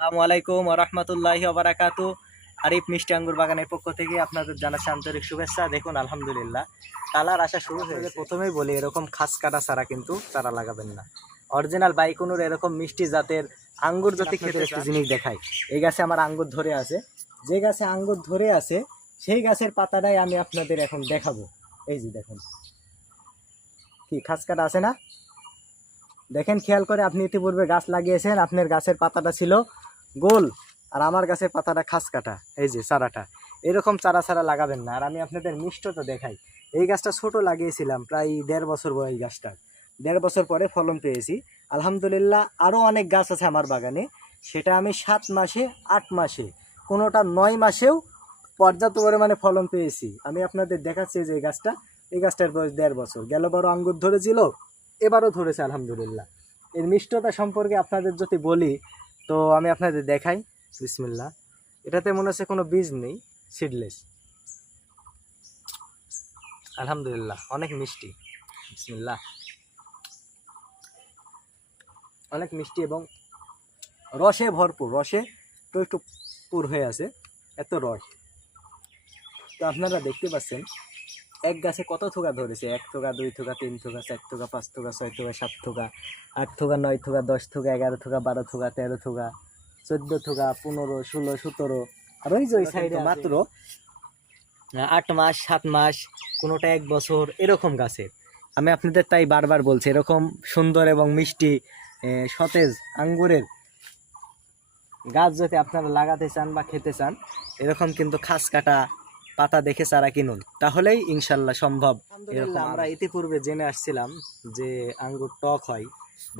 আসসালামু আলাইকুম ওয়া রাহমাতুল্লাহি ওয়া বারাকাতুহু। আরিফ মিষ্টি আঙ্গুর বাগানের পক্ষ থেকে আপনাদের জানাচ্ছি আন্তরিক শুভেচ্ছা। দেখুন আলহামদুলিল্লাহ কালার আসা শুরু হয়েছে। প্রথমেই বলি এরকম খাস কাটা ছাড়া কিন্তু চারা লাগাবেন না। অরিজিনাল বাইকুনুর এরকম মিষ্টি জাতের আঙ্গুর যদি খেতে একটু জিনিস দেখাই। এই গাছে আমার আঙ্গুর ধরে আছে, যে গাছে আঙ্গুর ধরে আছে সেই গাছের পাতাটাই আমি আপনাদের এখন দেখাবো। এই যে দেখুন কি খাস কাটা আছে না, দেখেন খেয়াল করে। আপনি ইতিপূর্বে গাছ লাগিয়েছেন, আপনার গাছের পাতাটা ছিল গোল আর আমার গাছের পাতাটা খাস কাটা। এই যে চারাটা এরকম চারা ছাড়া লাগাবেন না। আর আমি আপনাদের মিষ্টটা দেখাই। এই গাছটা ছোট লাগিয়েছিলাম, প্রায় 1.5 বছর বয়স গাছটা। 1.5 বছর পরে ফলন পেয়েছি আলহামদুলিল্লাহ। আরও অনেক গাছ আছে আমার বাগানে, সেটা আমি 7 মাসে 8 মাসে কোনোটা 9 মাসেও পর্যাপ্ত পরিমাণে ফলন পেয়েছি। আমি আপনাদের দেখাচ্ছি যে এই গাছটার বয়স 1.5 বছর। গেল বড় আঙ্গুর ধরেছিল, এবারও ধরেছে আলহামদুলিল্লাহ। এর মিষ্টতা সম্পর্কে আপনাদের যদি বলি তো আমি আপনাদের দেখাই। বিসমিল্লাহ, এটাতে মনে হচ্ছে কোনো বীজ নেই, সিডলেস। আলহামদুলিল্লাহ অনেক মিষ্টি। বিসমিল্লাহ, অনেক মিষ্টি এবং রসে ভরপুর। রসে তো একটু পুর হয়ে আছে, এত রস। তো আপনারা দেখতে পাচ্ছেন এক গাছে কত থোকা ধরেছে। 1 থোকা, 2 থোকা, 3 থোকা, 4 থোকা, 5 থোকা, 6 থোকা, 7 থোকা, 8 থোকা, 9 থোকা, 10 থোকা, 11 থোকা, 12 থোকা, 13 থোকা, 14 থোকা, 15, 16, 17। আর ওই যে ওই সাইডে মাত্র 8 মাস, 7 মাস, কোনোটা 1 বছর এরকম গাছের। আমি আপনাদের তাই বারবার বলছি, এরকম সুন্দর এবং মিষ্টি সতেজ আঙ্গুরের গাছ যদি আপনারা লাগাতে চান বা খেতে চান, এরকম কিন্তু খাস কাটা পাতা দেখে চারা কিনুন, তাহলেই ইনশাল্লাহ সম্ভব। এরকম আমরা ইতিপূর্বে জেনে আসছিলাম যে আঙ্গুর টক হয়।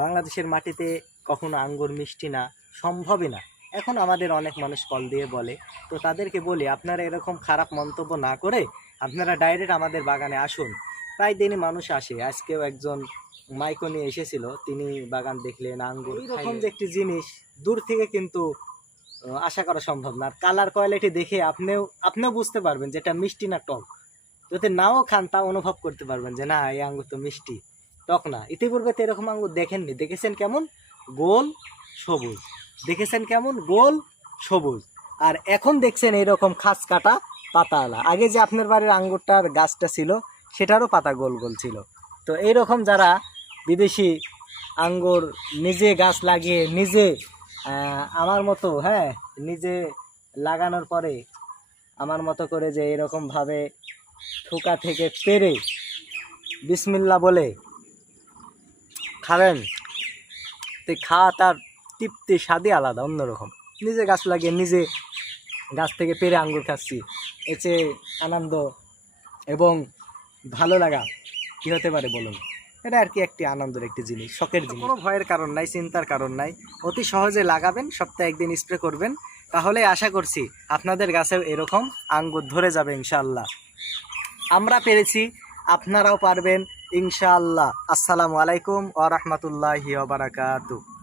বাংলাদেশের মাটিতে কখনো আঙ্গুর মিষ্টি না, সম্ভবই না। এখন আমাদের অনেক মানুষ কল দিয়ে বলে, তো তাদেরকে বলি আপনারা এরকম খারাপ মন্তব্য না করে আপনারা ডাইরেক্ট আমাদের বাগানে আসুন। প্রায় দিনই মানুষ আসে। আজকেও একজন মাইকো নিয়ে এসেছিল, তিনি বাগান দেখলেন, আঙ্গুর এরকম যে একটি জিনিস দূর থেকে কিন্তু আশা করা সম্ভব না। আর কালার কোয়ালিটি দেখে আপনিও বুঝতে পারবেন যে এটা মিষ্টি না টক। যদি নাও খান তা অনুভব করতে পারবেন যে না, এই আঙ্গুর তো মিষ্টি, টক না। ইতিপূর্বে তো এরকম আঙ্গুর দেখেননি। দেখেছেন কেমন গোল সবুজ, দেখেছেন কেমন গোল সবুজ, আর এখন দেখছেন এইরকম খাস কাটা পাতাওয়ালা। আগে যে আপনার বাড়ির আঙ্গুরটার গাছটা ছিল সেটারও পাতা গোল গোল ছিল। তো এইরকম যারা বিদেশি আঙ্গুর নিজে গাছ লাগিয়ে নিজে আমার মতো, হ্যাঁ, নিজে লাগানোর পরে আমার মতো করে যে এরকমভাবে থোকা থেকে পেরে বিসমিল্লাহ বলে খাবেন, তো খাওয়া তার তৃপ্তি স্বাদই আলাদা, অন্যরকম। নিজে গাছ লাগিয়ে নিজে গাছ থেকে পেরে আঙ্গুর খাচ্ছি, এর চেয়ে আনন্দ এবং ভালো লাগা কী হতে পারে বলুন। এটা আর কি একটি আনন্দের একটি জিনিস, শখের জিনিস। কোনো ভয়ের কারণ নাই, চিন্তার কারণ নাই। অতি সহজে লাগাবেন, সপ্তাহে 1 দিন স্প্রে করবেন, তাহলে আশা করছি আপনাদের গাছেও এরকম আঙ্গুর ধরে যাবে ইনশাআল্লাহ। আমরা পেরেছি, আপনারাও পারবেন ইনশাআল্লাহ। আসসালামু আলাইকুম ওয়া রাহমাতুল্লাহি ওয়া বারাকাতুহু।